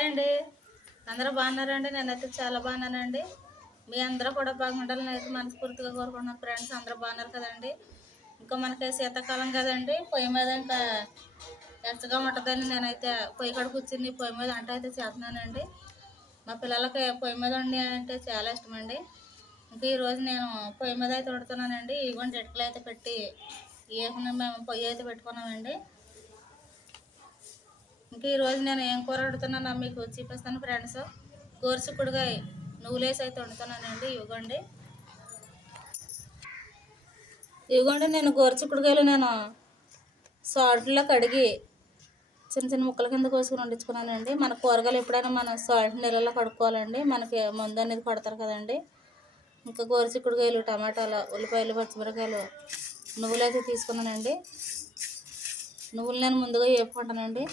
Hi అండి, అందరూ బాగున్నారండి? నేనైతే చాలా బాగున్నానండి. మీ అందరూ కూడా బాగుండాలని నేనైతే మనస్ఫూర్తిగా కోరుకుంటున్నాను. ఫ్రెండ్స్ అందరూ బాగున్నారు కదండి. ఇంకా మనకి శీతాకాలం కదండి, పొయ్యి మీద ఇంకా ఎచ్చగా ఉంటుందని నేనైతే పొయ్యి కాడ కూర్చుని పొయ్యి మీద వంట అయితే చేస్తున్నానండి. మా పిల్లలకి పొయ్యి మీద వండి అంటే చాలా ఇష్టమండి. ఇంకా ఈరోజు నేను పొయ్యి మీద అయితే వండుతున్నానండి. ఇవ్వండి ఇటుకలు అయితే పెట్టి మేము పొయ్యి అయితే పెట్టుకున్నామండి. ఇంకా ఈరోజు నేను ఏం కూర వండుతున్నానో మీకు చూపిస్తాను ఫ్రెండ్స్. గోరుచిక్కుడుగా నువ్వులేసి అయితే వండుతున్నానండి. ఇవ్వండి నేను గోరుచిక్కుడుకాయలు సాల్ట్లో కడిగి చిన్న చిన్న ముక్కల కింద కోసుకుని వండించుకున్నానండి. మన కూరగాయలు ఎప్పుడైనా మనం సాల్ట్ నీళ్ళలో కడుక్కోవాలండి, మనకి మందు అనేది కొడతారు కదండి. ఇంకా గోరుచిక్కుడుకాయలు, టమాటాలు, ఉల్లిపాయలు, పచ్చిమిరకాయలు, నువ్వులు అయితే తీసుకున్నానండి. నువ్వులు నేను ముందుగా వేపుకుంటానండి.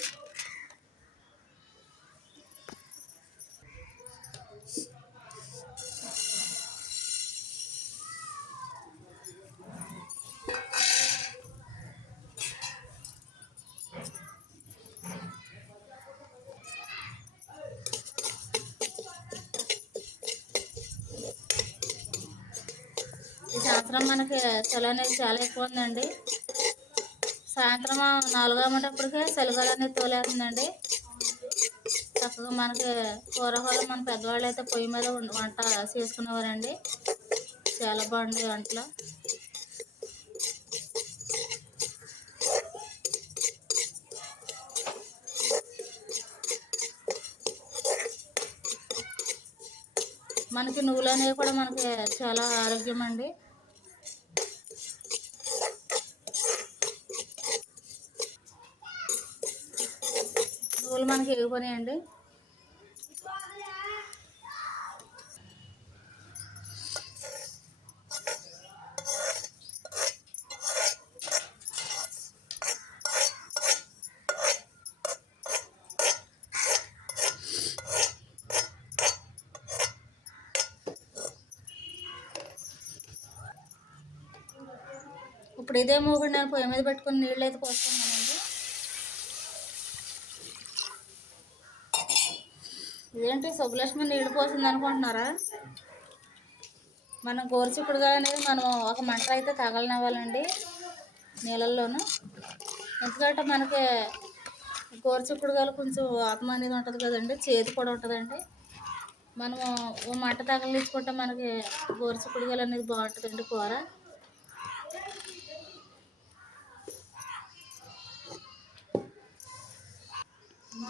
ఈ సంవత్సరం మనకి చలి అనేది చాలా ఎక్కువ ఉందండి. సాయంత్రం 4 గంటలప్పటికే చలిగాలి అనేది తోలేస్తుందండి. చక్కగా మనకి కూరగాయలు మన పెద్దవాళ్ళు అయితే పొయ్యి మీద వంట చేసుకునేవారండి. చాలా బాగుంది వంటలు. మనకి నువ్వులు అనేవి కూడా మనకి చాలా ఆరోగ్యం అండి. నువ్వులు మనకి ఎగిపోయాయండి. ఇప్పుడు ఇదే మూగుడు నేను పొయ్యి మీద పెట్టుకుని నీళ్ళు అయితే పోసుకున్నానండి. ఇదేంటి సుబ్బలక్ష్మి నీళ్ళు పోసింది అనుకుంటున్నారా? మనం గోరుచిక్కుడుగా అనేది మనం ఒక మంట అయితే తగలనివ్వాలండి నీళ్ళల్లోనూ. ఎందుకంటే మనకి గోరుచిక్కుడుగాయలు కొంచెం ఆత్మ అనేది ఉంటుంది కదండి, చేదు కూడా ఉంటుందండి. మనము ఓ మంట తగలించుకుంటే మనకి గోరుచిక్కుడుగాయలు అనేది బాగుంటుందండి కూర. అమ్మ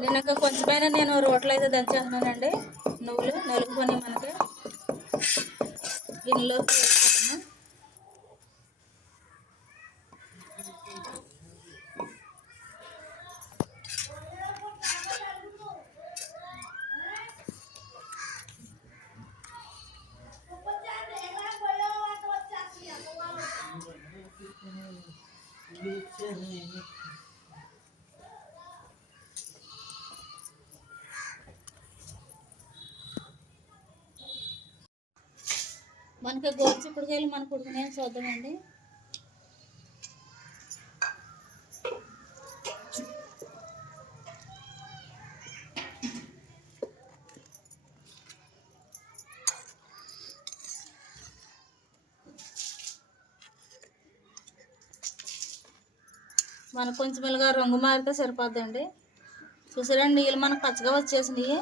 నేను ఇంకా కొంచెమైనా నేను రోట్లో అయితే దంచేస్తున్నానండి. నువ్వులు నలుపుకొని మనకి గిన్నెలో వేసుకుంటున్నాను. మనకి గోరుచిక్కుడుకాయలు మనకు ఉడికినాయని చూద్దామండి. మనకు కొంచెం ఇలాగా రంగు మారితే సరిపోద్దండి. చూసారండి నీళ్ళు మనకు పచ్చగా వచ్చేసినాయి.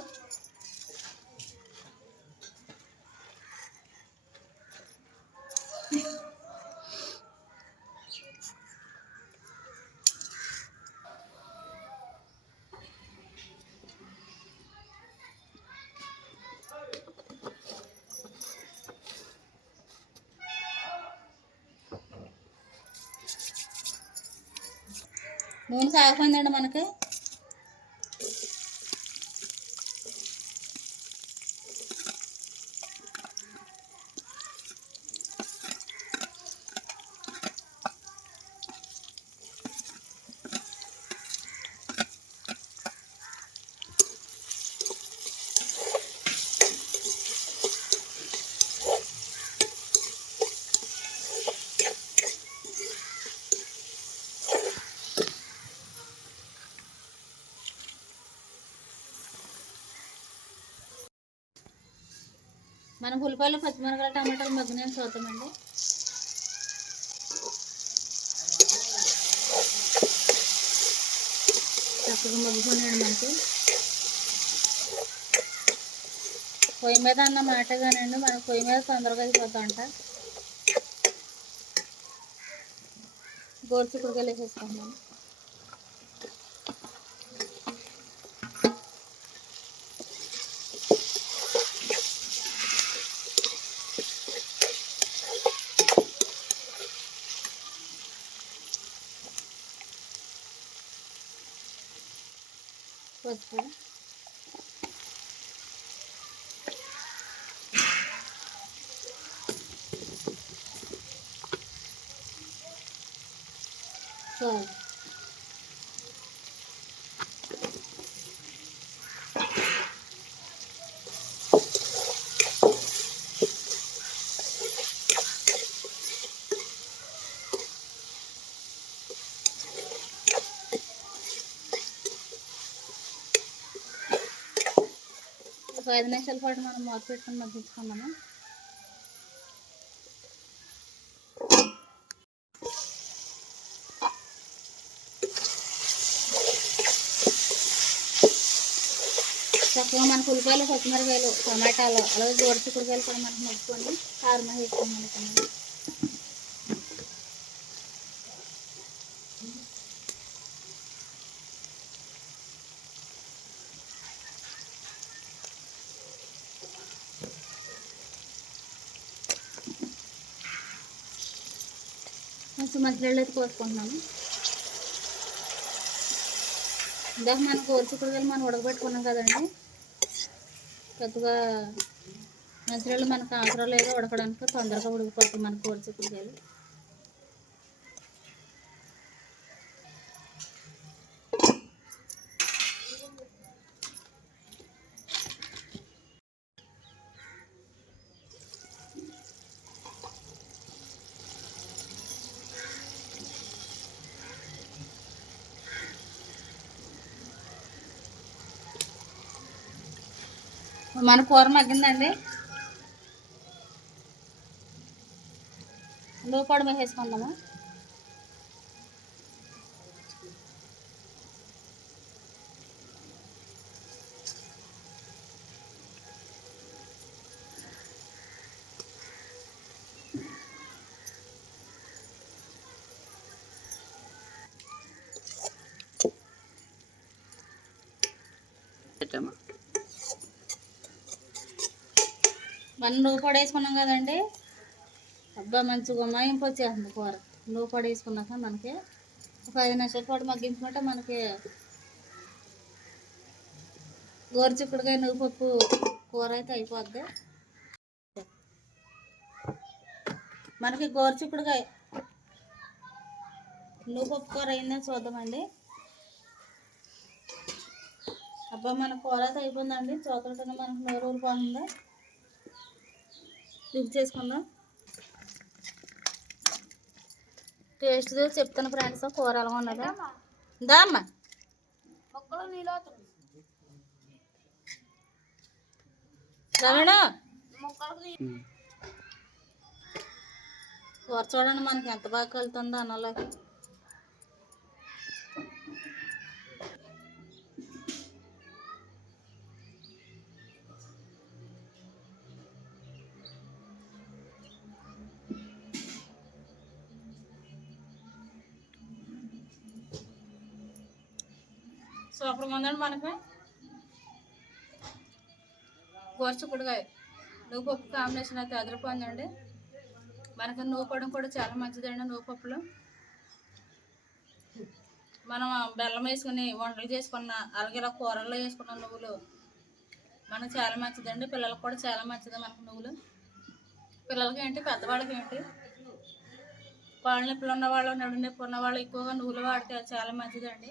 నూనె కాగిపోయిందండి మనకి. మనం ఉల్లిపాయలు, పచ్చిమిరపకాయలు, టమాటాలు మగ్గినాయని చూద్దామండి. చక్కగా మగ్గుతున్నాయండి మనకి. పొయ్యి మీద అన్న మాట కానండి, మనకి పొయ్యి మీద తొందరగా అయిపోతామంట. గోరుచిక్కుడుకాయలు వేసేసుకుంటున్నాను. పసుపు, సాల్ట్, ఒక 5 నిమిషాల పాటు మనం మూత పెట్టుకొని మగ్గించుకున్నాము. చక్కగా మనకు ఉల్లిపాయలు, పచ్చిమిరపకాయలు, టమాటాలు, అలాగే గోరుచిక్కుడుకాయలు కూడా మనకు మగ్గుకొని కారం వేసుకున్నాం. కొంచెం మధ్యలో అయితే కోసుకుంటున్నాము. ఇందాక మన గోరుచిక్కుడుకాయలు మనం ఉడకబెట్టుకున్నాం కదండి, పెద్దగా మధ్యలో మనకు అవసరం లేదు ఉడకడానికి, తొందరగా ఉడికిపోతుంది మన గోరుచిక్కుడుకాయలు. మన కూర మగ్గిందండి. నూపొడి వేసేసుకుందాము. మనం నూపొడి వేసుకున్నాం కదండి, అబ్బా మంచిగా మాయింపు వచ్చేస్తుంది కూర. నూపొడి వేసుకున్నాక మనకి ఒక 5 నిమిషాల పాటు మగ్గించుకుంటే మనకి గోరుచిక్కుడుకాయ నువ్వుపప్పు కూర అయితే అయిపోద్ది. మనకి గోరుచిక్కుడుకాయ నువ్వుపప్పు కూర అయిందని చూద్దామండి. అబ్బా మన కూర అయితే అయిపోయిందండి. చూద్దాం, మనకు నోరు ఊరిపోతుంది. లిఫ్ట్ చేసుకుందాం. టేస్ట్ చూసి చెప్తాను ఫ్రెండ్స్, కూర ఎలా ఉన్నదా. దా అమ్మ, రమణ కూర చూడండి మనకి ఎంత బాగా కలుతుందో అన్నలోకి. సూపర్గా ఉందండి మనకి గోరుచిక్కుడుకాయ నువ్వు పప్పు కాంబినేషన్ అయితే అదిరిపోయిందండి. మనకి నువ్వు పడం కూడా చాలా మంచిదండి. నువ్వు పప్పులు మనం బెల్లం వేసుకుని వంటలు చేసుకున్న, అలాగే ఇలా కూరల్లో వేసుకున్న నువ్వులు మనకు చాలా మంచిదండి. పిల్లలకు కూడా చాలా మంచిది మనకు నువ్వులు. పిల్లలకి ఏంటి, పెద్దవాళ్ళకి ఏంటి, కాళ్ళ నొప్పులు ఉన్నవాళ్ళు, నడు నొప్పి ఉన్నవాళ్ళు ఎక్కువగా నువ్వులు వాడితే చాలా మంచిదండి.